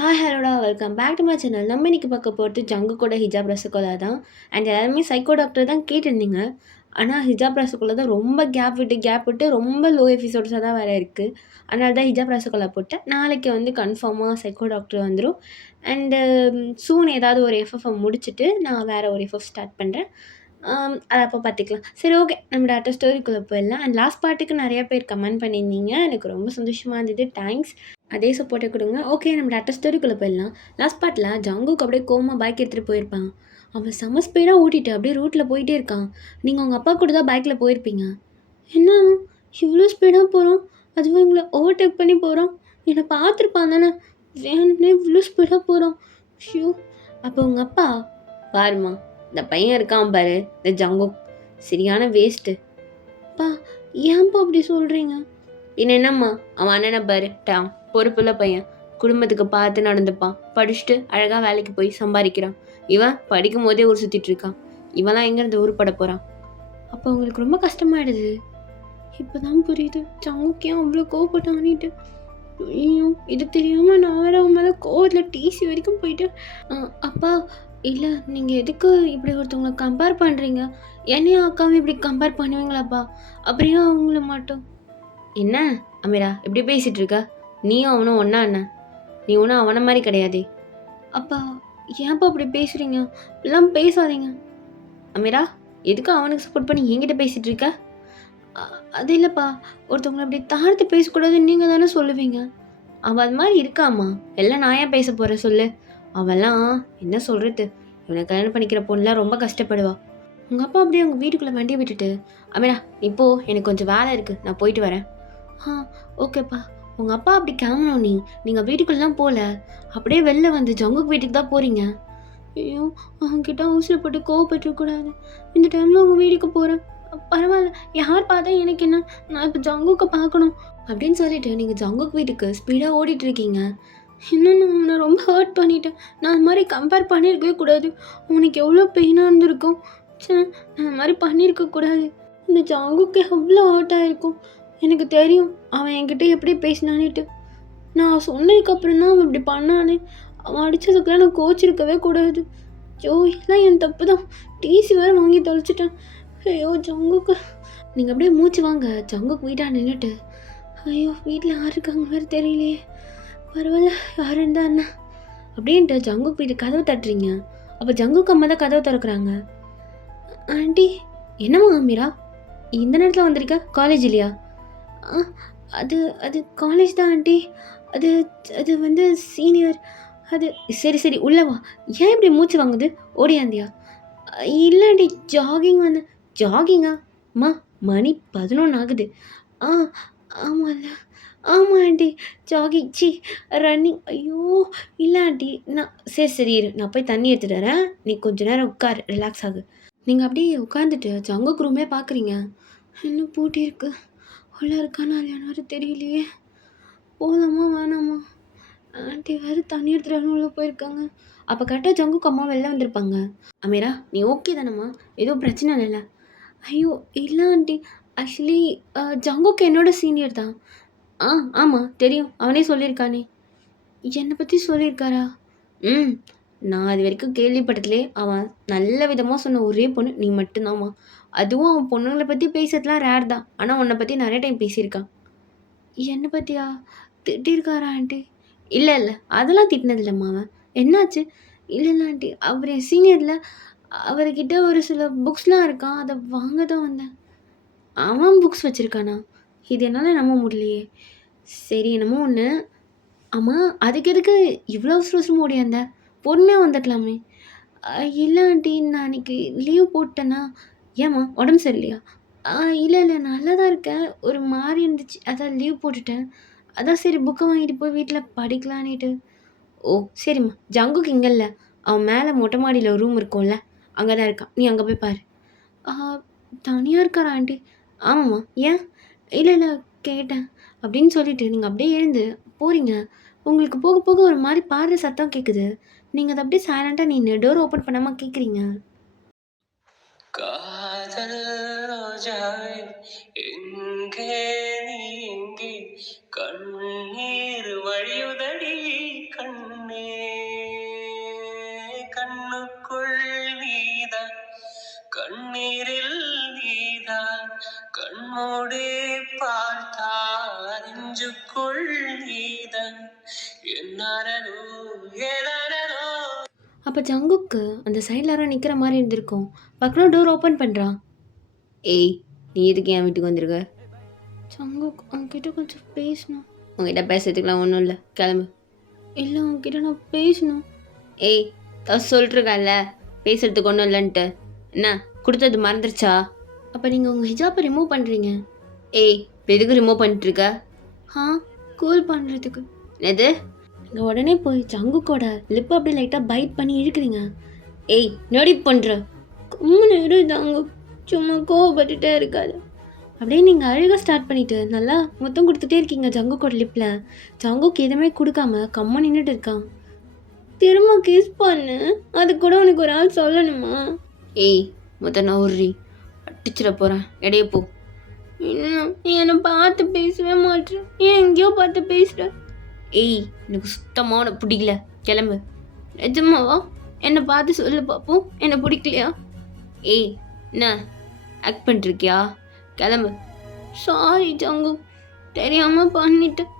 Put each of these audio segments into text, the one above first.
Hi ஹலோடா welcome back to my channel. நம்ம இன்னைக்கு பார்க்க போகிறது ஜங்குக்கோட ஹிஜாப் ரசகுல்லா தான். அண்ட் எல்லாருமே சைக்கோ டாக்டர் தான் கேட்டிருந்தீங்க. ஆனால் ஹிஜாப் ரசகுல்லா தான் ரொம்ப கேப் விட்டு ரொம்ப லோ எபிசோட்ஸாக தான் வேறு இருக்குது. அதனால தான் ஹிஜாப் ரசகுல்லா போட்டேன். நாளைக்கு வந்து கன்ஃபார்மாக சைக்கோ டாக்டர் வந்துடும். அண்டு சூன் ஏதாவது ஒரு எஃப்எஃப்எம் முடிச்சுட்டு நான் வேறு ஒரு எஃப்எஃப் ஸ்டார்ட் பண்ணுறேன். அது அப்போ பார்த்துக்கலாம். சரி, ஓகே, நம்ம டேரக்டா ஸ்டோரிக்குள்ளே போயிடலாம். அண்ட் லாஸ்ட் பார்ட்டுக்கு நிறைய பேர் கமெண்ட் பண்ணியிருந்தீங்க. எனக்கு ரொம்ப சந்தோஷமாக இருந்தது. தேங்க்ஸ். அதே சப்போர்ட்டை கொடுங்க. ஓகே, நம்ம டேரக்டா ஸ்டோரிக்குள்ளே போயிடலாம். லாஸ்ட் பார்ட்டில் ஜங்குக்கு அப்படியே கோவமா பைக் எடுத்துகிட்டு போயிருப்பான். அவன் செம ஸ்பீடாக ஓட்டிட்டு அப்படியே ரூட்டில் போயிட்டே இருக்கான். நீங்கள் உங்கள் அப்பா கூட தான் பைக்கில் போயிருப்பீங்க. என்ன இவ்வளோ ஸ்பீடாக போகிறோம், அதுவும் எங்களை ஓவர்டேக் பண்ணி போகிறோம். என்னை பார்த்துருப்பான் தானே, வேணுன்னே இவ்வளோ ஸ்பீடாக போகிறோம். ஷியூ. அப்போ உங்கள் அப்பா பாருமா, இந்த பையன் இருக்கான் பாரு, இந்த ஜங்குக் சரியான வேஸ்ட்டு. அப்பா, ஏன்ப்பா அப்படி சொல்கிறீங்க? என்னம்மா, அவன் அண்ணனை பாரு, பொறுப்புள்ள பையன், குடும்பத்துக்கு பார்த்து நடந்துப்பான், படிச்சுட்டு அழகாக வேலைக்கு போய் சம்பாதிக்கிறான். இவன் படிக்கும் போதே ஊர் சுற்றிட்டு இருக்கான். இவன்லாம் எங்கேருந்து ஊருப்பட போகிறான்? அப்போ அவங்களுக்கு ரொம்ப கஷ்டமாயிடுது. இப்போ தான் புரியுது ஜங்குக் ஏன் அவ்வளோ கோவப்பட்டான்னுட்டு. ஐயோ, இது தெரியாமல் நான் வேற அவன் மேலே கோவத்தில் டிசி வரைக்கும் போயிட்டு. அப்பா, இல்லை, நீங்கள் எதுக்கு இப்படி ஒருத்தவங்களை கம்பேர் பண்ணுறீங்க? என்னையும் அக்காவும் இப்படி கம்பேர் பண்ணுவீங்களாப்பா? அப்படியே அவங்கள மட்டும். என்ன அமீரா இப்படி பேசிகிட்டு இருக்க? நீயும் அவனும் ஒன்றா என்ன? நீ ஒன்றும் அவனை மாதிரி கிடையாதே. அப்பா, ஏன்ப்பா அப்படி பேசுகிறீங்க? எல்லாம் பேசாதீங்க. அமீரா, எதுக்கு அவனுக்கு சப்போர்ட் பண்ணி என்கிட்ட பேசிகிட்டு இருக்க? அது இல்லைப்பா, ஒருத்தவங்களை அப்படி தாழ்த்து பேசக்கூடாதுன்னு நீங்கள் தானே சொல்லுவீங்க. அவள் அது மாதிரி இருக்காம்மா. எல்லாம் நான் ஏன் பேச போகிறேன் சொல்லு? அவெல்லாம் என்ன சொல்கிறது, இவனை கல்யாணம் பண்ணிக்கிற பொண்ணுலாம் ரொம்ப கஷ்டப்படுவா. உங்கள் அப்பா அப்படியே உங்கள் வீட்டுக்குள்ளே வண்டியை விட்டுட்டு, அமீரா இப்போது எனக்கு கொஞ்சம் வேலை இருக்குது, நான் போயிட்டு வரேன். ஓகேப்பா. உங்கள் அப்பா அப்படி கிளம்பணும். நீங்கள் வீட்டுக்குள்ளெலாம் போகல, அப்படியே வெளில வந்து ஜங்குக்கு வீட்டுக்கு தான் போகிறீங்க. ஐயோ, அவங்ககிட்ட ஹவுஸில் போட்டு கோவப்பட்டுக்கூடாது. இந்த டைமில் உங்கள் வீட்டுக்கு போகிறேன். பரவாயில்ல, யார் பார்த்தா எனக்கு என்ன, நான் இப்போ ஜங்குக்கை பார்க்கணும் அப்படின்னு சொல்லிட்டு நீங்கள் ஜங்குக் வீட்டுக்கு ஸ்பீடாக ஓடிட்டுருக்கீங்க. இன்னும் அவனை ரொம்ப ஹர்ட் பண்ணிட்டேன். நான் அது மாதிரி கம்பேர் பண்ணியிருக்கவே கூடாது. அவனுக்கு எவ்வளோ பெயினாக இருந்திருக்கும். நான் அது மாதிரி பண்ணியிருக்கக்கூடாது. இந்த ஜங்குக்கு எவ்வளோ ஹர்ட் ஆகிருக்கும். எனக்கு தெரியும் அவன் என்கிட்ட எப்படி பேசினான்னுட்டு. நான் சொன்னதுக்கப்புறம் தான் அவன் இப்படி பண்ணானே. அவன் அடித்ததுக்கெல்லாம் நான் கோச்சிருக்கவே கூடாது. ஐயோ, எல்லாம் என் தப்பு தான். டிசி வேறு வாங்கி தொலைச்சிட்டேன். ஐயோ ஜங்குக்கு. நீங்கள் அப்படியே மூச்சு வாங்க ஜங்குக்கு வீட்டாக நின்றுட்டு. ஐயோ, வீட்டில் யார் இருக்காங்க வேறு தெரியலையே. பரவாயில்ல, யார் இருந்தா என்ன அப்படின்ட்டு ஜங்குக்கு வீட்டு கதவை தட்டுறீங்க. அப்போ ஜங்குக்கு அம்மா தான் கதவை திறக்கிறாங்க. ஆண்டி, என்னம்மா அமீரா இந்த நேரத்தில் வந்திருக்க? காலேஜ் இல்லையா? அது அது காலேஜ் தான் ஆண்டி. அது அது வந்து சீனியர். அது சரி உள்ளே வா. ஏன் இப்படி மூச்சு வாங்குது? ஓடியாந்தியா? இல்லை ஆண்டி, ஜாகிங் வந்து. ஜாகிங்கா? அம்மா, மணி 11 ஆகுது. ஆ ஆமாம்ல. ஆமாம் ஆண்டி, ஜாகிங் ரன்னிங். ஐயோ இல்லை ஆண்டி, நான் சரி இரு, நான் போய் தண்ணி எடுத்துகிட்டு வரேன். நீ கொஞ்ச நேரம் உட்கார், ரிலாக்ஸ் ஆகு. நீங்கள் அப்படியே உட்காந்துட்டு ஜங்குக்கு ரூமே பார்க்குறீங்க. இன்னும் பூட்டி இருக்கு. உள்ளே இருக்கானா இல்லையான்னு வேறு தெரியலையே. போகலாமா வேணாமா? ஆண்டி வேறு தண்ணி எடுத்துகிட்டு உள்ளே போயிருக்காங்க. அப்போ கரெக்டாக ஜங்குக்கு அம்மா வெளில வந்திருப்பாங்க. அமீரா, நீ ஓகே தானம்மா? எதுவும் பிரச்சனை இல்லைல்ல? ஐயோ இல்லை ஆண்டி, ஆக்சுவலி ஜங்குக்கு என்னோட சீனியர் தான். ஆமாம் தெரியும், அவனே சொல்லியிருக்கானே. என்னை பற்றி சொல்லியிருக்காரா? நான் அது வரைக்கும் கேள்விப்பட்டதுலே அவன் நல்ல விதமாக சொன்ன ஒரே பொண்ணு நீ மட்டும்தாம்மா. அதுவும் அவன் பொண்ணுங்களை பற்றி பேசுறதுலாம் ரேர் தான். ஆனால் உன்னை பற்றி நிறைய டைம் பேசியிருக்கான். என்னை பற்றியா? திட்டிருக்காரா ஆண்டி? இல்லை அதெல்லாம் திட்டினதில்லம்மா. அவன் என்னாச்சு? இல்லை ஆண்டி, அவர் என் சீனியரில். அவர்கிட்ட ஒரு சில புக்ஸ்லாம் இருக்கான், அதை வாங்க தான் வந்தேன். அவன் புக்ஸ் வச்சுருக்கானா? இது என்னால் நம்ப முடியலையே. சரி, என்னமோ ஒன்று. ஆமாம், அதுக்கு எதுக்கு இவ்வளோ அவசரம் ஓடியாந்த? பொறுமையாக வந்துக்கலாமே. இல்லை ஆண்டி, நான் அன்றைக்கி லீவ் போட்டேன்னா. ஏம்மா, உடம்பு சரியில்லையா? இல்லை நல்லா தான் இருக்கேன். ஒரு மாதிரி இருந்துச்சு, அதான் லீவ் போட்டுட்டேன். அதான் சரி புக்கை வாங்கிட்டு போய் வீட்டில் படிக்கலான்னுட்டு. ஓ சரிம்மா, ஜங்குக்கு இங்கே இல்லை, அவன் மேலே மொட்டை மாடியில் ஒரு ரூம் இருக்கும்ல, அங்கே தான் இருக்கான். நீ அங்கே போய் பாரு. தனியாக இருக்காரா ஆண்டி? ஆமாம்மா, ஏன்? இல்லை கேட்டேன் அப்படின்னு சொல்லிட்டு நீங்கள் அப்படியே எழுந்து போகிறீங்க. உங்களுக்கு போக போக ஒரு மாதிரி பாடுற சத்தம் கேட்குது. நீங்கள் அதை அப்படியே சைலண்ட்டாக நீ டோர் ஓப்பன் பண்ணாமல் கேட்குறீங்க. காதல் ரோஜாவே எங்கே நீ எங்கே, கண்ணீர் வழியுதடி கண்ணே, அப்போ ஜங்குக்கு அந்த சைடில் யாரோ நிற்கிற மாதிரி இருந்திருக்கும். பக்கம் டோர் ஓப்பன் பண்ணுறான். ஏய், நீ எதுக்கு என் வீட்டுக்கு வந்திருக்க? ஜங்குக், அவங்ககிட்ட கொஞ்சம் பேசணும். உங்ககிட்ட பேசுறதுக்குலாம் ஒன்றும் இல்லை, கிளம்பு. இல்லை, அவங்ககிட்ட நான் பேசணும். ஏய், சொல்லிட்டுருக்கல பேசுறதுக்கு ஒன்றும் இல்லைன்ட்டு. என்ன கொடுத்தது மறந்துருச்சா? அப்போ நீங்கள் உங்கள் ஹிஜாப்பை ரிமூவ் பண்ணுறீங்க. ஏய், இப்போ எதுக்கு ரிமூவ் பண்ணிட்டுருக்க? கூல் பண்ணுறதுக்கு. எது? நீங்கள் உடனே போய் ஜங்குக்கோட லிப்பை அப்படியே லைட்டாக பைட் பண்ணி இழுக்கிறீங்க. ஏய், நடி பண்ணுற கம்முன்னு இரு ஜங்கு, சும்மா கோவப்பட்டுட்டே இருக்காது. அப்படியே நீங்கள் அழுக ஸ்டார்ட் பண்ணிவிட்டு நல்லா மொத்தம் கொடுத்துட்டே இருக்கீங்க ஜங்குக்கோட லிப்பில். ஜங்குக்கு எதுவுமே கொடுக்காம கம்மா நின்றுட்டு இருக்கான். திரும்ப கிஸ் பண்ணு, அது கூட உனக்கு ஒரு ஆள் சொல்லணுமா? ஏய், மொத்தம் நான் அடிச்சிட போகிறேன், இடையே போ. இன்னும் நீ என்னை பார்த்து பேசவே மாட்டேன், ஏன் எங்கேயோ பார்த்து பேசுகிற? ஏய், எனக்கு சுத்தமாக உனக்கு பிடிக்கல, கிளம்பு. நிஜமாவா? என்னை பார்த்து சொல்லு பார்ப்போம், என்னை பிடிக்கலையா? ஏய், என்ன ஆக்ட் பண்ணிருக்கியா? கிளம்பு. சாரி ஜங்கு, தெரியாமல் பண்ணிட்டேன்.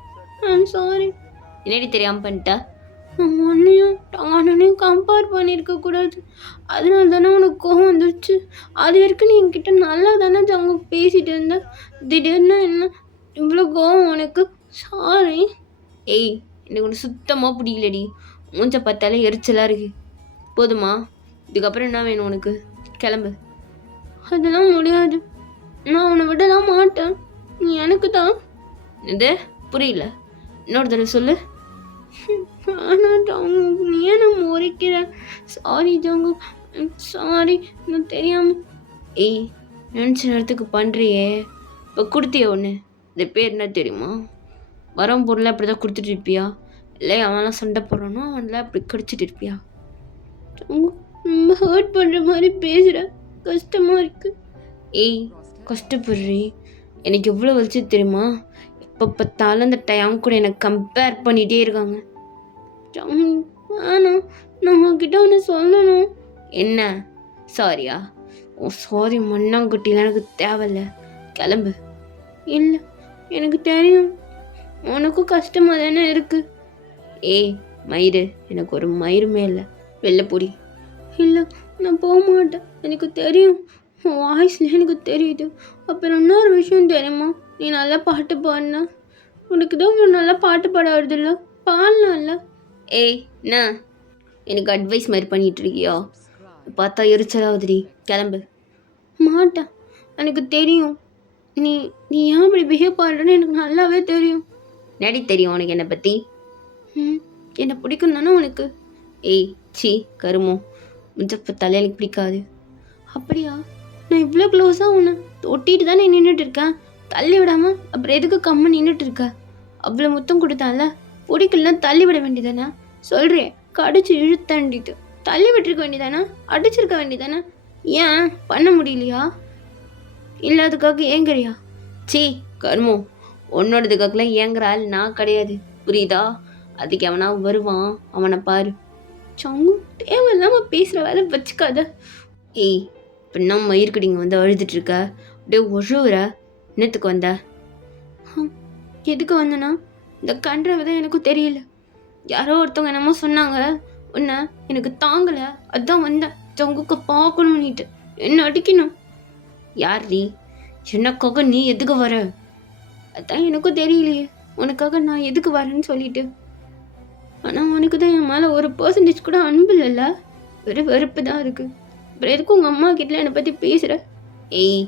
I'm sorry. என்னடி தெரியாமல் பண்ணிட்டா? ஒன்றையும் டானையும் கம்பேர் பண்ணியிருக்க கூடாது, அதனால தானே உனக்கு கோவம் வந்துடுச்சு. அது வரைக்கும் நீ என்கிட்ட நல்லா தானே ஜங்கு பேசிட்டு இருந்த, திடீர்னு என்ன இவ்வளோ கோவம் உனக்கு? சாரி. ஏய், எனக்கு ஒன்று சுத்தமாக பிடிக்கலடி, மூஞ்ச பார்த்தாலே எரிச்சலாக இருக்கு. போதுமா? இதுக்கப்புறம் என்ன வேணும் உனக்கு? கிளம்பு. அதெல்லாம் முடியாது, நான் உன்னை விடலாம் மாட்டேன், நீ எனக்கு தான். இது புரியல, இன்னொரு தடவை சொல்லு. ஆனால் ஜங்கு, நீ ஏன் நான் முறைக்கிற? சாரி ஜங்கு, சாரி, நான் தெரியாமல். ஏய், நினச்ச நேரத்துக்கு பண்ணுறியே, இப்போ கொடுத்திய ஒன்று, இந்த பேர் என்ன தெரியுமா? வரம் பொருளை அப்படி தான் கொடுத்துட்டு இருப்பியா? இல்லை அவன்லாம் சண்டை போடுறானோ அவன்லாம் அப்படி கடிச்சிட்டு இருப்பியா? ரொம்ப ஹர்ட் பண்ணுற மாதிரி பேசுகிற, கஷ்டமாக இருக்குது. ஏய், கஷ்டப்படுறி, எனக்கு எவ்வளோ வலிச்சு தெரியுமா? எப்போ பார்த்தாலும் அந்த டைம் கூட எனக்கு கம்பேர் பண்ணிகிட்டே இருக்காங்க. ஆனால் நான் உங்ககிட்ட ஒன்று சொல்லணும். என்ன? சாரியா? ஓ சாரி மண்ணாங்குட்டிலாம் எனக்கு தேவையில்ல, கிளம்பு. இல்லை, எனக்கு தெரியும் உனக்கும் கஷ்டமாக தானே இருக்குது. ஏய் மயிறு, எனக்கு ஒரு மயிருமே இல்லை, வெளில போடி. இல்லை, நான் போக மாட்டேன், எனக்கு தெரியும், உன் வாய்ஸில் எனக்கு தெரியுது. அப்புறம் இன்னொரு விஷயம் தெரியுமா? நீ நல்லா பாட்டு பாடினா, உனக்கு தான் இவ்வளோ நல்லா பாட்டு பாட வருது இல்லை, பாடலாம்ல. ஏய், என்ன எனக்கு அட்வைஸ் மாதிரி பண்ணிகிட்டு இருக்கியா? பார்த்தா எரிச்சலாகுதுடி, கிளம்பு. மாட்டேன், எனக்கு தெரியும் நீ நீ ஏன் அப்படி பிஹேவ் பண்ணுறேன்னு எனக்கு நல்லாவே தெரியும். நடி தெரியும் உனக்கு என்னை பற்றி? என்னை பிடிக்கும் தானே உனக்கு? ஏய் சி கருமோ, முஞ்சப்ப தலையில் எனக்கு பிடிக்காது. அப்படியா? நான் இவ்வளோ க்ளோஸாக உன்னை தொட்டிட்டு தானே நின்றுட்டு இருக்கேன், தள்ளி விடாமல் அப்புறம் எதுக்கு கம்ம நின்றுட்டு இருக்க? அவ்வளோ முத்தம் கொடுத்தான்ல, பிடிக்கலன்னா தள்ளி விட வேண்டியதானே? சொல்கிறேன், கடிச்சு இழுத்தாண்டிட்டு தள்ளி விட்டுருக்க வேண்டியதானே, அடிச்சிருக்க வேண்டியதானே? ஏன் பண்ண முடியலையா? இல்லாததுக்காக ஏங்குறியா? சி கருமோ, உன்னோடதுக்காகலாம் ஏங்குற ஆள் நான் கிடையாது, புரியுதா? அதுக்கு அவனா வருவான், அவனை பாரு. சங்கு, தேவையில்லாமல் பேசுகிற வேலை வச்சுக்காத. ஏய், இப்போ நம்ம இருக்கடிங்க வந்து அழுதுட்டுருக்க, அப்படியே ஒழுவுற, என்னத்துக்கு வந்த? எதுக்கு வந்தேன்னா, இந்த கன்றவை தான் எனக்கும் தெரியல, யாரோ ஒருத்தவங்க என்னமோ சொன்னாங்க உன்னை, எனக்கு தாங்கலை, அதான் வந்தேன் ஜங்குக்கு பார்க்கணும்னுட்டு. என்ன அடிக்கணும்? யார் நீ? எனக்காக நீ எதுக்கு வர? அதான் எனக்கும் தெரியலையே, உனக்காக நான் எதுக்கு வரேன்னு சொல்லிட்டு. ஆனால் உனக்கு தான் என் மேலே 1% கூட அன்பு இல்லைல்ல, வெறும் வெறுப்பு தான் இருக்குது. அப்புறம் எதுக்கும் உங்கள் அம்மா கிட்ட என்னை பற்றி பேசுகிற? ஏய்,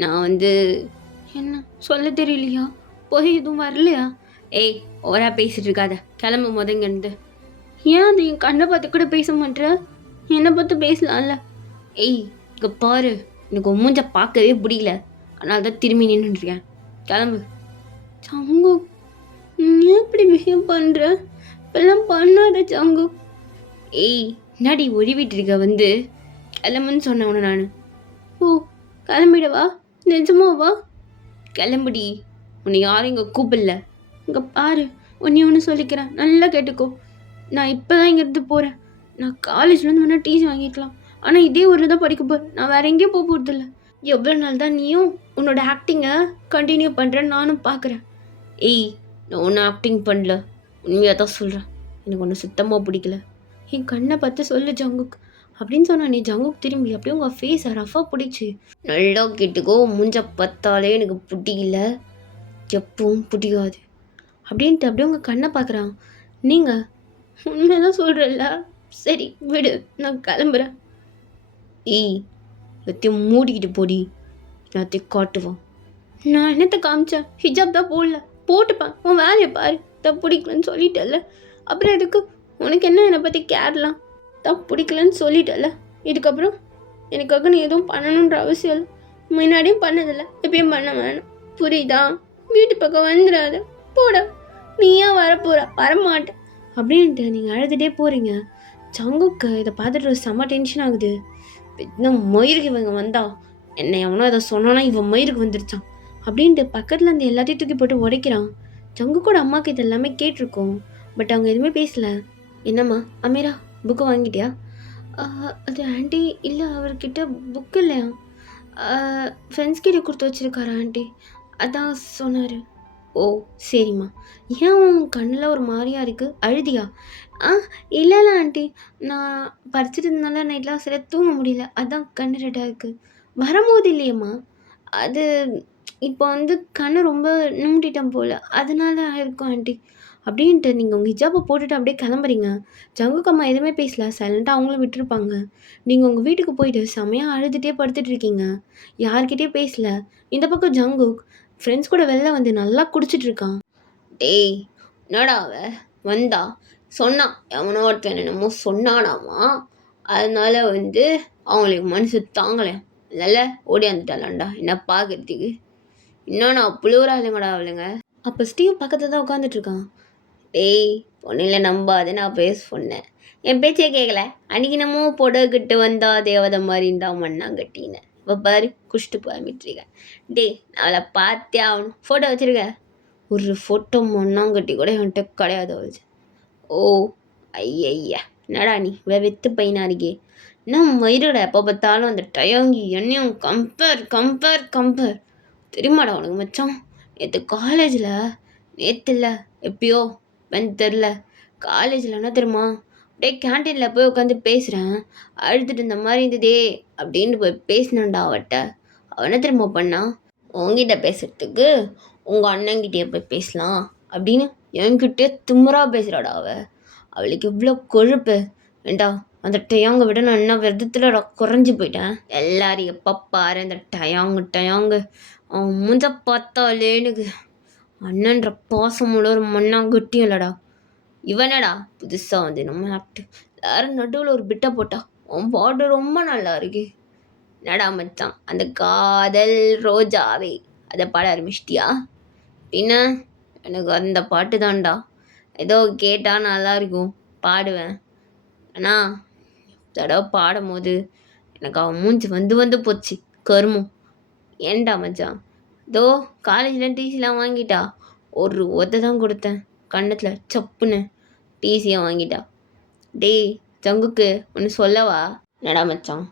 நான் வந்து என்ன சொல்ல தெரியலையா? போய் எதுவும் வரலையா? ஏய், ஓரா பேசிட்டு இருக்காத, கிளம்பு முதங்கன்னு. ஏன் அது என் கண்ணை பார்த்து கூட பேச மாட்டேற? என்னை பார்த்து பேசலாம்ல. ஏய் இங்கே பாரு, எனக்கு மூஞ்ச பார்க்கவே பிடிக்கல, அதனால தான் திரும்பி நின்றுருக்கேன், கிளம்பு. சங்கு, நீ எப்படி பிஹேவ் பண்ணுற? இப்பெல்லாம் பண்ணாத சங்கு. ஏய், என்னாடி ஒழிவிட்டு இருக்க, வந்து கிளம்புன்னு சொன்னவன நான். ஓ, கிளம்பிடவா? நிஜமாவா? கிளம்புடி, உன்னை யாரும் இங்கே கூப்பிடல. இங்கே பாரு, உன்னை ஒன்று சொல்லிக்கிறேன், நல்லா கேட்டுக்கோ. நான் இப்போ தான் இங்கேருந்து போகிறேன், நான் காலேஜ்லேருந்து வேணால் டிசி வாங்கிக்கலாம், ஆனால் இதே ஒரு தான் படிக்க போகிறேன், நான் வேறு எங்கேயும் போக போகிறதில்ல. எவ்வளோ நாள் தான் நீயும் உன்னோட ஆக்டிங்கை கண்டினியூ பண்ணுறேன்னு நானும் பார்க்குறேன். ஏய், நான் ஒன்றும் ஆக்டிங் பண்ணல, உண்மையாக தான் சொல்கிறேன். எனக்கு ஒன்று சுத்தமாக பிடிக்கல. என் கண்ணை பார்த்து சொல்லு ஜங்குக் அப்படின்னு சொன்னா நீ ஜங்குக் திரும்பி அப்படியே உங்கள் ஃபேஸை ரஃபாக பிடிச்சி நல்லா கேட்டுக்கோ, மூஞ்ச பார்த்தாலே எனக்கு பிடிக்கல, எப்பவும் பிடிக்காது அப்படின்ட்டு அப்படியே உங்கள் கண்ணை பார்க்குறான். நீங்கள் உண்மைதான் சொல்கிறல்ல, சரி விடு, நான் கிளம்புறேன். ஏய், எல்லாத்தையும் மூடிக்கிட்டு போடி, எல்லாத்தையும் காட்டுவான். நான் என்னத்தை காமிச்சேன்? ஹிஜாப் தான் போடல, போட்டுப்பேன், உன் வேலையை பாரு. தான் பிடிக்கலன்னு சொல்லிட்டல, அப்புறம் எதுக்கு உனக்கு என்ன என்னை பற்றி கேரலாம்? தான் பிடிக்கலன்னு சொல்லிட்டல, இதுக்கப்புறம் எனக்காக நீ எதுவும் பண்ணணுன்ற அவசியம் இல்லை. முன்னாடியும் பண்ணதில்லை, எப்பயும் பண்ண வேணாம், புரியுதா? வீட்டு பக்கம் வந்துடாத, போட. நீ ஏன் வரப்போற? வரமாட்டேன் அப்படின்ட்டு நீங்கள் அழுதுகிட்டே போகிறீங்க. ஜங்குக்கு இதை பார்த்துட்டு ஒரு செம்ம டென்ஷன் ஆகுது. இன்னும் மயிருக்கு இவங்க வந்தா என்னை எவனோ இதை சொன்னானா இவன் மயிருக்கு வந்துருச்சான் அப்படின்ட்டு பக்கத்தில் இருந்து எல்லாத்தையும் தூக்கி போட்டு உடைக்கிறான். ஜங்குக்கோட அம்மாவுக்கு இது எல்லாமே கேட்டிருக்கோம், பட் அவங்க எதுவுமே பேசலை. என்னம்மா அமீரா, புக்கு வாங்கிட்டியா? அது ஆண்டி, இல்லை அவர்கிட்ட புக்கு இல்லையா, ஃப்ரெண்ட்ஸ் கிட்ட கொடுத்து வச்சுருக்காரா ஆண்டி, அதான் சொன்னார். ஓ சரிம்மா. ஏன் உன் கண்ணில் ஒரு மாதிரியா இருக்குது, அழுதியா? இல்லை ஆண்டி, நான் படிச்சுட்டு இருந்தனால நைட்லாம் சரியாக தூங்க முடியல, அதான் கண்ணு ரெட்டாக இருக்குது. வரும்போது இல்லையம்மா, அது இப்போ கண்ணு ரொம்ப நுண்டிட்டேன் போல், அதனால இருக்கும் ஆண்டி அப்படின்ட்டு நீங்கள் உங்கள் ஹிஜாபை போட்டுட்டு அப்படியே கிளம்புறீங்க. ஜங்குக்கு அம்மா எதுவுமே பேசல, சைலண்ட்டாக அவங்களும் விட்டுருப்பாங்க. நீங்கள் உங்கள் வீட்டுக்கு போயிட்டு செமையாக அழுதுகிட்டே படுத்துட்டு இருக்கீங்க, யார்கிட்டேயும் பேசல. இந்த பக்கம் ஜங்குக் ஃப்ரெண்ட்ஸ் கூட வெளில வந்து நல்லா குடிச்சிட்டு இருக்கான். டேய், என்னடா வந்தா சொன்னான், எவனோ ஒருத்தன் என்னமோ சொன்னானாமா, அதனால அவங்களுக்கு மனசு தாங்கலையாம், இல்லைல்ல ஓடி வந்துட்டாலாண்டா என்ன பார்க்கறதுக்கு. இன்னும் நான் புழுவுறாளுங்கடா அவளுங்க. அப்போ ஸ்டீவ் பக்கத்தில் தான் உட்காந்துட்டு இருக்கான். டேய், பொண்ணுல நம்பாது, நான் பேச சொன்னேன், என் பேச்சே கேட்கல. அன்றைக்கி நம்ம பொடகிட்டு வந்தா தேவதை மாதிரி இருந்தா மண்ணாங்கட்டின்னு, இப்போ பாரு குஷ்டு போயிட்டுருக்க. டேய், நான் அவளை பார்த்தே ஆகணும், ஃபோட்டோ வச்சுருக்க? ஒரு ஃபோட்டோ மண்ணாங்கட்டி கூட என்கிட்ட கிடையாது அவள். ஓ ஐயா, என்னடா நீ வெத்து பையனா இருக்கே, என்ன மயிருடா எப்போ பார்த்தாலும் அந்த டயங்கி என்னையும் கம்பேர் தெரியுமாடா உனக்கு மச்சான்? நேற்று காலேஜில், நேற்று இல்லை எப்பயோ தெரில, காலேஜில் என்ன தெரியுமா, அப்படியே கேன்டீனில் போய் உட்காந்து பேசுகிறேன், அழுதுட்டு இந்த மாதிரி இருந்ததே அப்படின்னு போய் பேசினான்டா அவட்ட. அவன் என்ன தெரியுமா பண்ணா, உங்ககிட்ட பேசுறதுக்கு உங்கள் அண்ணங்கிட்டே போய் பேசலாம் அப்படின்னு என்கிட்டே திமுறா பேசுகிறாடா அவளுக்கு இவ்வளோ கொழுப்பு. ஏண்டா, அந்த டயாங்கை விட நான் என்ன விதத்தில் குறைஞ்சி போயிட்டேன். எல்லாரும் எப்போ பாரு அந்த டயாங்கு அவன் முஞ்ச பார்த்தாலே எனக்கு அண்ணன்ற பாசமுள்ள ஒரு மண்ணாங்கட்டியும் இல்லைடா. இவனடா புதுசாக நம்ம ஆக்ட் எல்லாரும் நடுவில் ஒரு பிட்டை போட்டா, அவன் பாட்டு ரொம்ப நல்லா இருக்கு. என்னடா மச்சான், அந்த காதல் ரோஜாவே அதை பாட ஆரம்பிச்சிட்டியா? பின்ன எனக்கு அந்த பாட்டு தான்டா, ஏதோ கேட்டால் நல்லா இருக்கும், பாடுவேன். ஆனால் தடவை பாடும் போது எனக்கு அவன் மூஞ்சி வந்து போச்சு கருமம். ஏன்டா மச்சான், இதோ காலேஜில் டிசிலாம் வாங்கிட்டா, ஒரு ஒத்தை தான் கொடுத்தேன் கண்ணத்தில் சப்புன்னு டிசியை வாங்கிட்டா. டேய் ஜங்குக்கு ஒன்று சொல்லவா? என்னடா மச்சான்,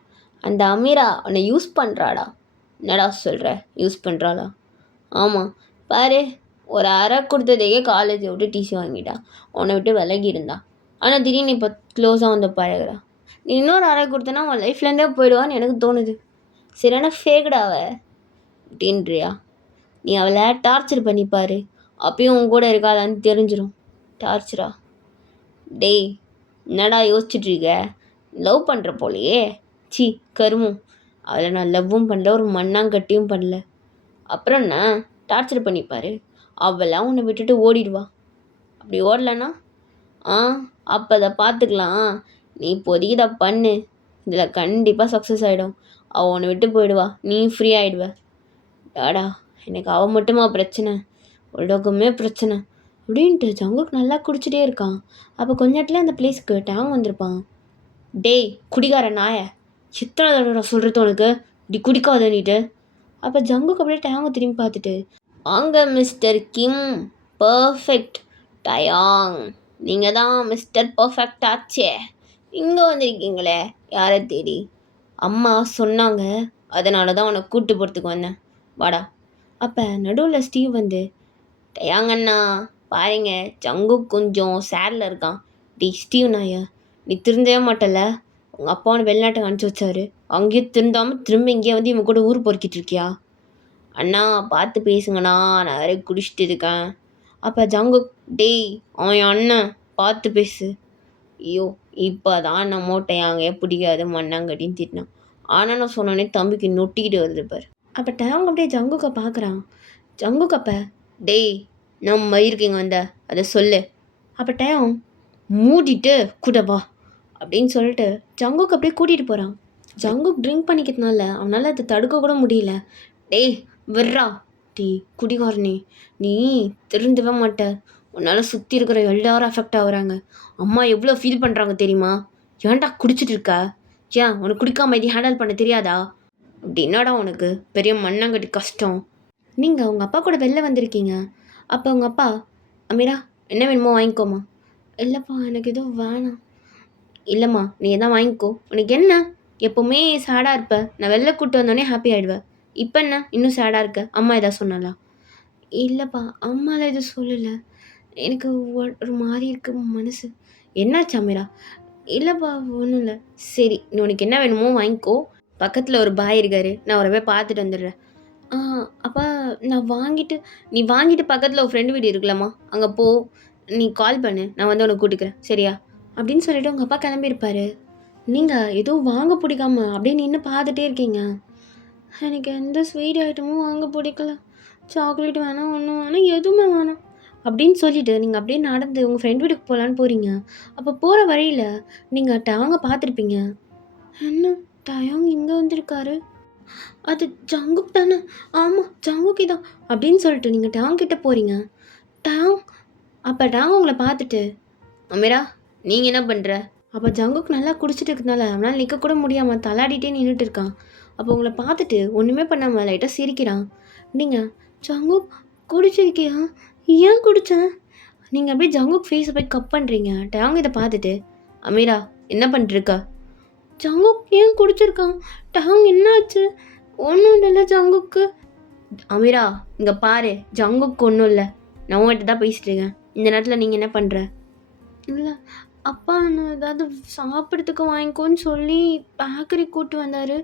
அந்த அமீரா உன்னை யூஸ் பண்ணுறாடா. என்னடா சொல்கிற, யூஸ் பண்ணுறாளா? ஆமாம், பாரு, ஒரு அரை கொடுத்ததையே காலேஜை விட்டு டிசி வாங்கிட்டா, உன்னை விட்டு விலகி இருந்தா. ஆனால் திடீர்னு இப்போ க்ளோஸாக வந்து பழகுறா. நீ இன்னொரு அரை கொடுத்தனா உன் லைஃப்லேருந்தே போயிடுவான்னு எனக்கு தோணுது. சரியான ஃபேக்டாவ அப்படின்றியா? நீ அவளை டார்ச்சர் பண்ணிப்பாரு, அப்பயும் உன் கூட இருக்காதான்னு தெரிஞ்சிடும். டார்ச்சரா? டேய், என்னடா யோசிச்சுட்ருக்க, லவ் பண்ணுற போலையே. சி கருமும், அவளை நான் லவ்வும் பண்ணல, ஒரு மண்ணாங்கட்டியும் பண்ணல. அப்புறம் என்ன டார்ச்சர் பண்ணிப்பாரு, அவளாம் உன்னை விட்டுட்டு ஓடிடுவா. அப்படி ஓடலன்னா அப்போ அதை பார்த்துக்கலாம். நீ இப்போதைக்கு இதை பண்ணு, இதில் கண்டிப்பாக சக்ஸஸ் ஆகிடும். அவள் உன்னை விட்டு போயிடுவா, நீ ஃப்ரீ ஆகிடுவ. டாடா, எனக்கு அவள் மட்டுமா பிரச்சனை, உலகமே பிரச்சனை அப்படின்ட்டு ஜங்குக்கு நல்லா குடிச்சிட்டே இருக்கான். அப்போ கொஞ்ச நேரத்தில் அந்த பிளேஸ்க்கு டேங் வந்திருப்பான். டேய் குடிக்கார நாய, சித்தனை தடவை சொல்கிறது உனக்கு, இப்படி குடிக்காதன்னிட்டு. அப்போ ஜங்குக்கு அப்படியே டேங்கை திரும்பி பார்த்துட்டு, வாங்க மிஸ்டர் கிம் பர்ஃபெக்ட் டயாங், நீங்கள் தான் மிஸ்டர் பர்ஃபெக்ட் ஆச்சே, இங்கே வந்திருக்கீங்களே யாரை தேடி? அம்மா சொன்னாங்க, அதனால தான் உன்னை கூப்பிட்டு போகிறதுக்கு வந்தேன், வாடா. அப்போ நடுவில் ஸ்டீவ் டயாங்கண்ணா பாருங்க, ஜங்கு கொஞ்சம் சேரில் இருக்கான், டேய் ஸ்டீவ் நாயா, நீ திருந்தவே மாட்டல. உங்கள் அப்பா உன்னை வெளிநாட்டுக்கு அனுப்பிச்சி வச்சாரு. அங்கேயும் திருந்தாமல் திரும்ப இங்கே வந்து இவன் கூட ஊர் பொறுக்கிட்டு இருக்கியா? அண்ணா பார்த்து பேசுங்கண்ணா, நான் வேற குடிச்சிட்டு இருக்கேன். அப்போ ஜங்குக், டேய் அவன் என் அண்ணன், பார்த்து பேசு. ஐயோ இப்போ தான் நான் மூட்டையை அங்கேயே பிடிக்காது மண்ணாங்கட்டின்னு திட்டினான். ஆனால் நான் சொன்னோன்னே தம்பிக்கு நொட்டிக்கிட்டு வருது பாரு. அப்போ டேவங்க அப்படியே ஜங்குக்கை பார்க்குறான். ஜங்குக் அப்போ, டேய் நம்ம இருக்கீங்க வந்த அதை சொல்லு. அப்போ டேவ் மூடிட்டு கூட வா அப்படின்னு சொல்லிட்டு ஜங்குக் அப்படியே கூட்டிகிட்டு போகிறான். ஜங்குக் ட்ரிங்க் பண்ணிக்கிறதுனால அவனால் அதை தடுக்க கூட முடியல. டேய் விட்றா, டீ குடிகாரனே, நீ திருந்தவே மாட்ட. உன்னால் சுற்றி இருக்கிற எல்லாரும் அஃபெக்ட் ஆகுறாங்க. அம்மா எவ்வளோ ஃபீல் பண்ணுறாங்க தெரியுமா? ஏன்டா குடிச்சிட்டு இருக்கா? ஏன் உனக்கு குடிக்காம இது ஹேண்டில் பண்ண தெரியாதா? அப்படி என்னடா உனக்கு பெரிய மண்ணாங்கட்டி கஷ்டம்? நீங்கள் உங்கள் அப்பா கூட வெளில வந்திருக்கீங்க. அப்போ உங்கள் அப்பா, அமீரா என்ன வேணுமோ வாங்கிக்கோமா. இல்லைப்பா எனக்கு எதுவும் வேணாம். இல்லைம்மா நீ எதாவது வாங்கிக்கோ. உனக்கு என்ன எப்போவுமே சேடாக இருப்ப, நான் வெளில கூப்பிட்டு வந்தோடனே ஹாப்பி ஆகிடுவேன். இப்போ என்ன இன்னும் சேடாக இருக்க? அம்மா எதாவது சொன்னாலா? இல்லைப்பா அம்மாலாம் எதுவும் சொல்லலை. எனக்கு ஒரு மாதிரி இருக்கு மனசு. என்னாச்சு அமீரா? இல்லைப்பா ஒன்றும் இல்லை. சரி நீ உனக்கு என்ன வேணுமோ வாங்கிக்கோ. பக்கத்தில் ஒரு பாய் இருக்காரு, நான் அவரை போய் பார்த்துட்டு வந்துடுறேன். அப்பா நான் நீ வாங்கிட்டு பக்கத்தில் ஒரு ஃப்ரெண்டு வீடு இருக்குல்லம்மா, அங்கே போ. நீ கால் பண்ணு, நான் வந்து உனக்கு கூட்டிக்கிறேன் சரியா? அப்படின்னு சொல்லிட்டு உங்கள் அப்பா கிளம்பியிருப்பாரு. நீங்கள் எதுவும் வாங்க பிடிக்காம அப்படியே நின்று பார்த்துட்டே இருக்கீங்க. எனக்கு எந்த ஸ்வீட் ஐட்டமும் வாங்க பிடிக்கல. சாக்லேட் வேணாம், ஒன்றும் வேணாம், எதுவுமே வேணாம் அப்படின்னு சொல்லிட்டு நீங்கள் அப்படியே நடந்து உங்கள் ஃப்ரெண்ட் வீட்டுக்கு போகலான்னு போகிறீங்க. அப்போ போகிற வழியில் நீங்கள் டயாங்க பார்த்துருப்பீங்க. என்ன டயாங் இங்கே வந்திருக்காரு? அது ஜங்குக் தானே? ஆமாம் ஜங்குக்கி தான் அப்படின்னு சொல்லிட்டு நீங்கள் டயாங் கிட்டே போகிறீங்க. டயாங் அப்போ டயாங் உங்களை பார்த்துட்டு, அமீரா நீங்கள் என்ன பண்ணுற? அப்போ ஜங்குக் நல்லா குடிச்சிட்டு இருக்கனால அவனால் நிற்கக்கூட முடியாமல் தள்ளாடிட்டே நின்றுட்டு இருக்கான். அப்போ உங்களை பார்த்துட்டு ஒன்றுமே பண்ணாமல் லைட்டாக சிரிக்கிறான். நீங்கள் ஜங்குக் குடிச்சிருக்கியா? ஏன் குடித்தேன்? நீங்கள் அப்படியே ஜங்குக் ஃபேஸை போய் கப் பண்ணுறீங்க. டயாங் இதை பார்த்துட்டு, அமீரா என்ன பண்ணிட்டுருக்கா? ஜங்குக் ஏன் குடிச்சிருக்கான்? டயாங் என்னாச்சு? ஒன்றும் இல்லை ஜங்குக்கு. அமீரா இங்கே பாரு, ஜங்குக்கு ஒன்றும் இல்லை, நான் உங்கள்கிட்ட தான் பேசிட்டு இருக்கேன். இந்த நேரத்தில் நீங்கள் என்ன பண்ணுற? இல்லை அப்பா நான் ஏதாவது சாப்பிட்றதுக்கு வாங்கிக்கோன்னு சொல்லி பேக்கரி கூப்பிட்டு வந்தார்.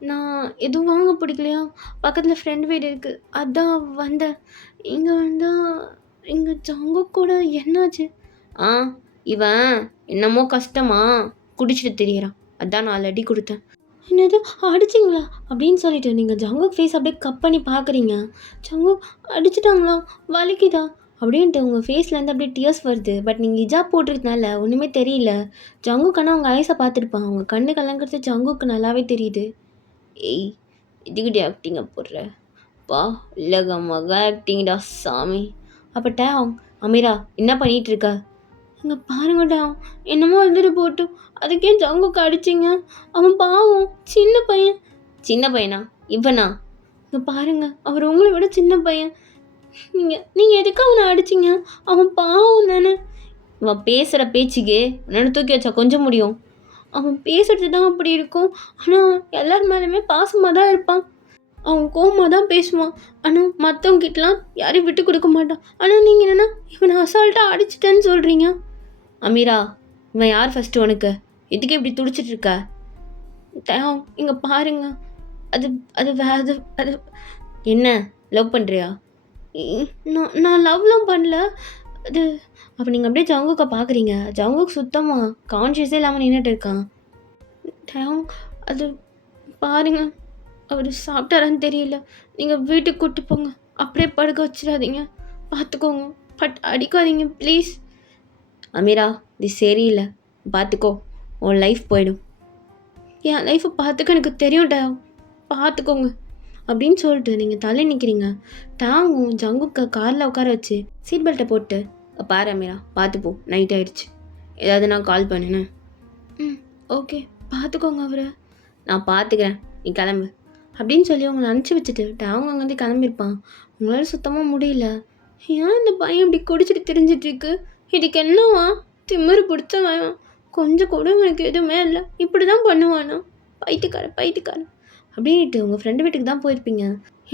நான் எதுவும் வாங்க பிடிக்கலையா, பக்கத்தில் ஃப்ரெண்ட் வீடு இருக்குது அதான் வந்தேன். இங்கே வந்தால் இங்கே ஜங்குக் கூட என்னாச்சு? இவன் என்னமோ கஷ்டமா குடிச்சிட்டு தெரியறான், அதான் நான் அடி கொடுத்தேன். என்னது அடிச்சிங்களா அப்படின்னு சொல்லிட்டு நீங்கள் ஜங்குக் ஃபேஸ் அப்படியே கப் பண்ணி பார்க்குறீங்க. ஜங்குக் அடிச்சிட்டாங்களா, வலிக்குதா அப்படின்ட்டு உங்கள் ஃபேஸ்லேருந்து அப்படியே டியர்ஸ் வருது. பட் நீங்கள் ஹிஜாப் போட்டிருக்கனால ஒன்றுமே தெரியல. ஜங்குக் ஆனால் உங்கள் ஐஸை பார்த்துருப்பான், அவங்க கண்ணு கலங்கிறது ஜங்குக்கு நல்லாவே தெரியுது. ஏய் இதுக்கிட்டே ஆக்டிங்கை போடுற பா, இல்லைங்க மக ஆக்டிங்டா சாமி. அப்போ டேவ், அமீரா என்ன பண்ணிகிட்டு இருக்க? இங்கே பாருங்க டேவ், என்னமோ வந்துட்டு போட்டும், அதுக்கே ஜங்குக்கு அடிச்சிங்க. அவன் பாவம் சின்ன பையன். சின்ன பையனா? இவனா? இங்கே பாருங்க அவர் உங்களை விட சின்ன பையன். நீங்கள் எதுக்கு அவனை அடிச்சிங்க? அவன் பாவம் தானே. இவன் பேசுகிற பேச்சுக்கு உன்னை தூக்கி வச்சா கொஞ்சம் முடியும். அவன் பேசுகிறது தான் அப்படி இருக்கும், ஆனால் எல்லார் மேலேயுமே பாசமாக தான் இருப்பான். அவன் கோவமாக தான் பேசுவான், ஆனால் மற்றவங்கிட்டலாம் யாரையும் விட்டு கொடுக்க மாட்டான். ஆனால் நீங்கள் என்னென்னா இவனை அசால்ட்டாக அடிச்சிட்டேன்னு சொல்கிறீங்க. அமீரா இவன் யார் ஃபஸ்ட்டு உனக்கு? எதுக்கு இப்படி துடிச்சிட்டு இருக்க? இங்கே பாருங்க, அது அது அது அது என்ன லவ் பண்ணுறியா? நான் லவ்லாம் பண்ணல. அது அப்போ நீங்கள் அப்படியே ஜங்குக்கை பார்க்குறீங்க. ஜங்குக் சுத்தமாக கான்ஷியஸே இல்லாமல் நின்றுட்டு இருக்கான். அது பாருங்க, அவர் சாப்பிட்டாரான்னு தெரியல. நீங்கள் வீட்டுக்கு கூப்பிட்டு போங்க, அப்படியே படுக்க வச்சிடாதீங்க, பார்த்துக்கோங்க, பட் அடிக்காதீங்க ப்ளீஸ். அமீரா இது சரியில்லை, பார்த்துக்கோ, உன் லைஃப் போயிடும். என் லைஃப்பை பார்த்துக்க எனக்கு தெரியும் டேவ், பார்த்துக்கோங்க அப்படின்னு சொல்லிட்டு நீங்கள் தள்ளி நிற்கிறீங்க. டேவும் ஜங்குக்கை காரில் உட்கார வச்சு சீட் பெல்ட்டை போட்டு, பாரு அமீரா பார்த்துப்போ, நைட் ஆகிடுச்சு, ஏதாவது நான் கால் பண்ணினேன். ஓகே பார்த்துக்கோங்க அவரை, நான் பார்த்துக்கிறேன், நீ கிளம்பு அப்படின்னு சொல்லி அவங்களை அனுப்பிச்சி வச்சுட்டு டேவங்க அங்கேருந்து கிளம்பியிருப்பான். உங்களால் சுத்தமாக முடியல. ஏன் இந்த பையன் இப்படி குடிச்சிட்டு தெரிஞ்சிட்ருக்கு? இதுக்கு என்னவா திமிரு பிடிச்சவன், கொஞ்சம் கூட எனக்கு எதுவுமே இல்லை, இப்படி தான் பண்ணுவானா, பைத்தியக்காரன் அப்படின்ட்டு உங்கள் ஃப்ரெண்டு வீட்டுக்கு தான் போயிருப்பீங்க.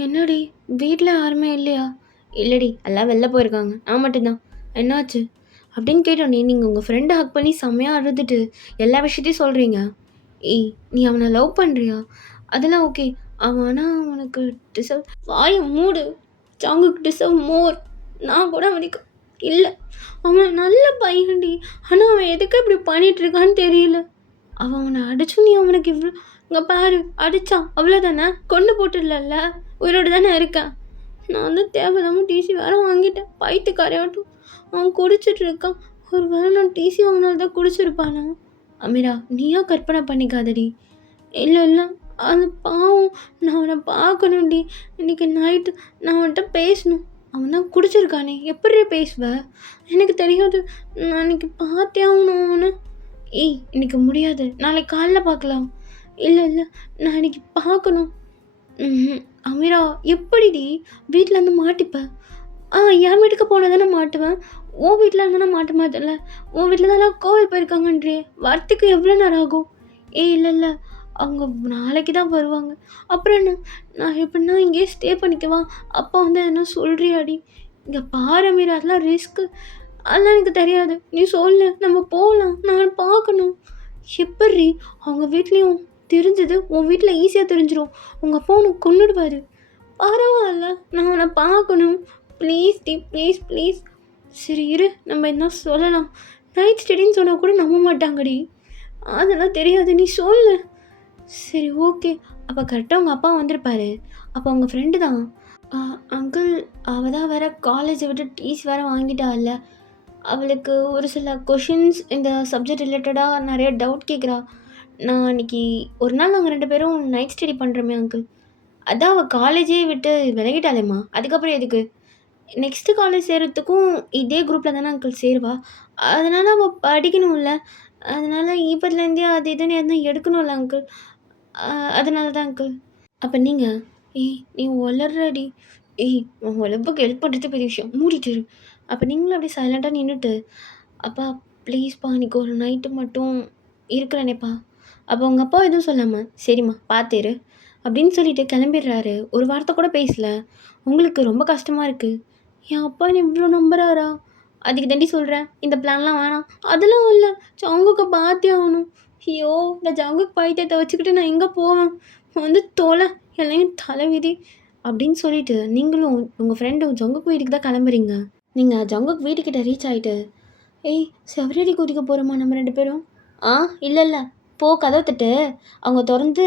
என்னடி வீட்டில் யாருமே இல்லையா? இல்லடி எல்லாம் வெளில போயிருக்காங்க, நான் மட்டும்தான். என்னாச்சு அப்படின்னு கேட்டோன்னே நீங்கள் உங்கள் ஃப்ரெண்டை ஹக் பண்ணி செம்மையாக அழுதுட்டு எல்லா விஷயத்தையும் சொல்கிறீங்க. ஏய் நீ அவனை லவ் பண்ணுறியா? அதெல்லாம் ஓகே. அவன் ஆனால் அவனுக்கு டிசர்வ் வாயை மூடு. ஜங்குக்கு டிசர்வ் மோர். நான் கூட அவனுக்கு இல்லை. அவன் நல்ல பையன்டி. ஆனால் அவன் எதுக்கு இப்படி பண்ணிகிட்ருக்கான்னு தெரியல. அவனை அடிச்சும் நீ அவனுக்கு இவ்வளோ இங்கே பாரு அடித்தான் அவ்வளோதானே, கொண்டு போட்டுடல, உயிரோடு தானே இருக்கேன். நான் வந்து தேவையில்லாமல் டிசி வேறு வாங்கிட்டேன். பைத்துக்காரையாட்டும் அவன் குடிச்சிட்டு இருக்கான். ஒரு வேளை நான் டிசி வாங்கினால்தான் தான் குடிச்சிருப்பானா? அமீரா நீயா கற்பனை பண்ணிக்காதடி. இல்லை இல்லை அது பாவம். நான் அவனை பார்க்கணும்டி. இன்றைக்கி நைட்டு நான் அவன்கிட்ட பேசணும். அவன் தான் குடிச்சிருக்கானே, எப்படி பேசுவேன்? எனக்கு தெரியாது. நான் இன்னைக்கு பார்த்தே ஆகணும் அவனை. ஏய் இன்னைக்கு முடியாது, நாளைக்கு காலைல பார்க்கலாம். இல்லை இல்லை நான் இன்னைக்கு பார்க்கணும். அமீரா எப்படிடி வீட்டில் மாட்டிப்பேன்? என் வீட்டுக்கு போனால் தானே மாட்டுவேன். உன் வீட்டில் இருந்தானே மாட்ட மாட்டேன்ல. உன் வீட்டில் தானே கோவில் போயிருக்காங்கன்றே. வரத்துக்கு எவ்வளோ நேரம் ஆகும்? ஏய் இல்லை இல்லை அவங்க நாளைக்கு தான் வருவாங்க. அப்புறம் என்ன, நான் எப்படின்னா இங்கேயே ஸ்டே பண்ணிக்குவா? அப்பா வந்து என்ன சொல்கிறியாடி? இங்கே பாரு அமீரா, அதெல்லாம் ரிஸ்க்கு. அதெல்லாம் எனக்கு தெரியாது. நீ சொல்லு, நம்ம போகலாம். நான் பார்க்கணும். எப்படி அவங்க வீட்லேயும் தெரிஞ்சது உன் வீட்டில் ஈஸியாக தெரிஞ்சிடும். உங்கள் அப்பா உனக்கு கொன்னுடுவார். பரவாயில்ல, நான் உன்னை பார்க்கணும். ப்ளீஸ் டி, ப்ளீஸ் ப்ளீஸ். சரி இரு, நம்ம என்ன சொல்லலாம். நைட் ஸ்டடின்னு சொன்னால் கூட நம்ப மாட்டாங்கடி. அதெல்லாம் தெரியாது, நீ சொல்லு. சரி ஓகே. அப்போ கரெக்டாக உங்கள் அப்பா வந்திருப்பாரு. அப்போ உங்கள் ஃப்ரெண்டு தான். அங்கிள் அவள் தான் வேறு காலேஜை விட்டு டிசி வேறு வாங்கிட்டாள்ல. அவளுக்கு ஒரு சில கொஷின்ஸ் இந்த சப்ஜெக்ட் ரிலேட்டடாக நிறைய டவுட் கேட்குறா. நான் அன்றைக்கி ஒரு நாள் நாங்கள் 2 பேரும் நைட் ஸ்டடி பண்ணுறோமே அங்கிள். அதான் அவள் காலேஜே விட்டு விலகிட்டாளேம்மா. அதுக்கப்புறம் எதுக்கு? நெக்ஸ்ட்டு காலேஜ் சேர்கிறதுக்கும் இதே குரூப்பில் தானே அங்கிள் சேருவா. அதனால் அவள் படிக்கணும்ல. அதனால் இப்போதுலேருந்தே அது இதுன்னு எதுவும் எடுக்கணும்ல அங்கிள். அதனால தான் அங்கிள். அப்போ நீங்கள் நீ வளர்றடி. உன் உழப்புக்கு ஹெல்ப் பண்ணுறது பெரிய விஷயம், மூடிட்டு இரு. அப்போ நீங்களும் அப்படியே சைலண்ட்டாக நின்றுட்டு, அப்பா ப்ளீஸ்ப்பா இன்றைக்கி ஒரு நைட்டு மட்டும் இருக்கிறேனேப்பா. அப்போ உங்கள் அப்பா எதுவும் சொல்லாமல் சரிம்மா பார்த்துரு அப்படின்னு சொல்லிட்டு கிளம்பிடுறாரு. ஒரு வார்த்தை கூட பேசல. உங்களுக்கு ரொம்ப கஷ்டமாக இருக்குது. என் அப்பா என்னை இவ்வளோ நம்புறாரா? அதுக்கு தாண்டி சொல்கிறேன், இந்த பிளான்லாம் வேணாம். அதெல்லாம் இல்லை, ஜங்குக்கு பார்த்தே ஆகணும். ஐயோ இந்த ஜங்குக்கு பைத்தியத்தை வச்சுக்கிட்டு நான் எங்கே போவேன்? வந்து தொலை, எல்லையும் தலைவிதி அப்படின்னு சொல்லிட்டு நீங்களும் உங்கள் ஃப்ரெண்டும் ஜங்குக்கு வீட்டுக்கு தான் கிளம்புறீங்க. நீங்கள் ஜங்குக்கு வீட்டுக்கிட்ட ரீச் ஆகிட்டு, செவரேடி குதிக்க போகிறோமா நம்ம 2 பேரும்? இல்லை இல்லை போ, கதவை தட்டு. அவங்க திறந்து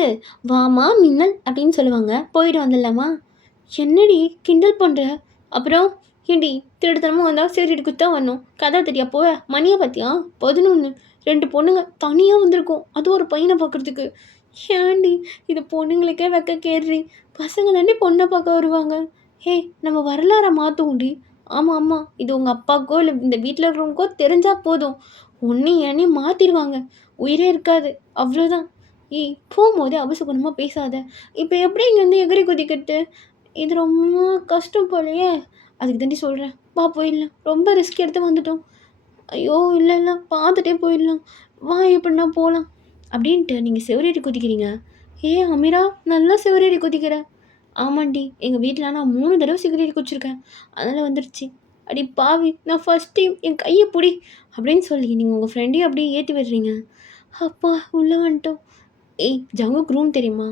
வாமா மின்னல் அப்படின்னு சொல்லுவாங்க. போயிட்டு வந்துடலாமா? என்னடி கிண்டல் பண்ணுற? அப்புறம் ஏண்டி திருடுத்தனமாக வந்தால் சரி குத்தா வரணும். கதவை தட்டியா போவ? மணியை பார்த்தியா 11. 2 பொண்ணுங்க தனியாக வந்திருக்கோம், அதுவும் ஒரு பையனை பார்க்குறதுக்கு. ஏண்டி இது பொண்ணுங்களுக்கே வைக்க கேடுறி. பசங்க தாண்டி பொண்ணை பார்க்க வருவாங்க. நம்ம வரலாறை மாற்றுவோண்டி. ஆமாம் ஆமாம், இது உங்கள் அப்பாவுக்கோ இல்லை இந்த வீட்டில் இருக்கிறவங்களுக்கோ தெரிஞ்சால் போதும், ஒன்றையும் ஏனையும் மாற்றிடுவாங்க. உயிரே இருக்காது, அவ்வளோதான். போகும்போது அபசகுணமாக பேசாத. இப்போ எப்படி இங்கேருந்து எகிரி குதிக்கிறது? இது ரொம்ப கஷ்டம் போலையே. அதுக்கு தாண்டி சொல்கிறேன், வா போயிடலாம். ரொம்ப ரிஸ்க் எடுத்து வந்துட்டோம். ஐயோ இல்லை இல்லை பார்த்துட்டே போயிடலாம், வா எப்படின்னா போகலாம் அப்படின்ட்டு நீங்கள் செவரேறி குதிக்கிறீங்க. அமீரா நல்லா செவரேறி குதிக்கிற? ஆமாண்டி, எங்கள் வீட்டில் நான் 3 தடவை செவரேறி குதிச்சிருக்கேன், அதனால் வந்துடுச்சு. அடி பாவி, நான் ஃபஸ்ட் டைம், என் கையை பிடி அப்படின்னு சொல்லி நீங்கள் உங்கள் ஃப்ரெண்டையும் அப்படியே ஏற்றி விடுறீங்க. அப்பா உள்ளே வந்துட்டோம். ஜங்குக்கு ரூம் தெரியுமா?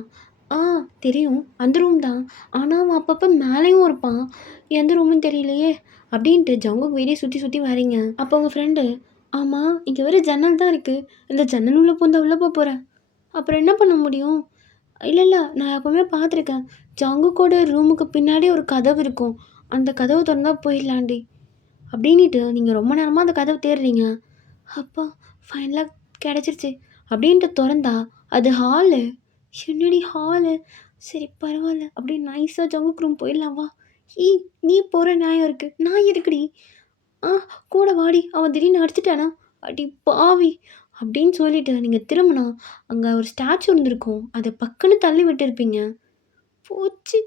தெரியும், அந்த ரூம் தான். ஆனால் அவன் அப்பப்போ மேலேயும் இருப்பான், எந்த ரூமுன்னு தெரியலையே அப்படின்ட்டு ஜங்குக்கு வீடியோ சுற்றி சுற்றி வரீங்க. அப்போ உங்கள் ஃப்ரெண்டு, ஆமாம் இங்கே வேறு ஜன்னல் தான் இருக்குது, இந்த ஜன்னல் உள்ளே பூந்தா உள்ளே போகிறேன், அப்புறம் என்ன பண்ண முடியும்? இல்லை இல்லை நான் எப்போவுமே பார்த்துருக்கேன், ஜங்குக்கோட ரூமுக்கு பின்னாடி ஒரு கதவு இருக்கும், அந்த கதவு திறந்தா போயிடலாண்டி அப்படின்ட்டு நீங்கள் ரொம்ப நேரமாக அந்த கதவு தேடுறீங்க. அப்பா ஃபைனலாக கிடச்சிருச்சு அப்படின்ட்டு திறந்தா அது ஹாலு. என்னடி ஹாலு? சரி பரவாயில்ல, அப்படியே நைஸாக ஜங்குக்கு ரூம் போயிடலாம் வா. நீ போகிற நியாயம் இருக்குது, நான் எதுக்குடி? கூட வாடி, அவன் திடீர்னு அடிச்சிட்டானா? அடி பாவி அப்படின்னு சொல்லிட்டு நீங்கள் திரும்பினா அங்கே ஒரு ஸ்டாச்சு இருந்திருக்கும், அதை பக்குன்னு தள்ளி விட்டுருப்பீங்க. போச்சு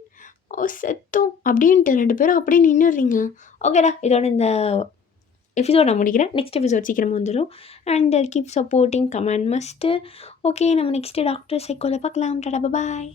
செத்தோம் அப்படின்ட்டு 2 பேரும் அப்படியே நின்றுடுறீங்க. ஓகேடா, இதோட இந்த எபிசோட் நான் முடிக்கிறேன். நெக்ஸ்ட் எபிசோட் சீக்கிரமாக வந்துடும். And keep supporting, comment must. Okay, நம்ம நெக்ஸ்ட்டு டாக்டர் சைக்கோவில் பார்க்கலாம். டாடா பாய்.